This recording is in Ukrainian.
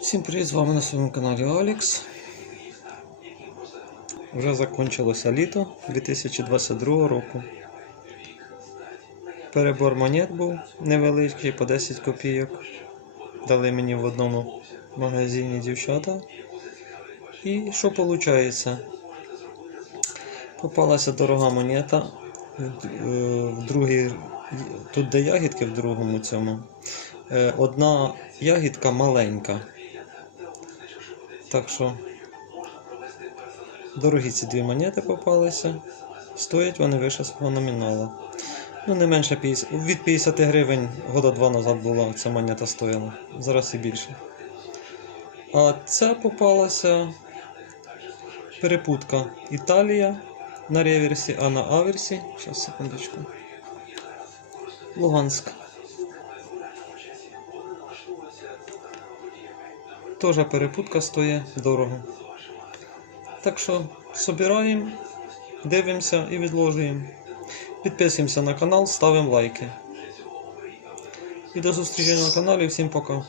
Всім привіт, з вами на своєму каналі Алекс. Вже закінчилося літо 2022 року. Перебор монет був невеличкий, по 10 копійок. Дали мені в одному магазині дівчата. І що виходить? Попалася дорога монета в, другій, тут де ягідки в другому цьому. Е, Одна ягідка маленька. Так що дорогі ці дві монети попалися. Стоять вони вище свого номіналу. Ну, не менше 50, від 50 гривень года два назад була ця монета стояла. Зараз і більше. А ця попалася перепутка Італія на реверсі, а на аверсі. Зараз, секундочку. Луганськ. Тоже перепутка стоїть дорого. Так що собираємо, дивимося і відложуємо. Підписуємося на канал, ставимо лайки. І до зустрічі на каналі. Всім пока.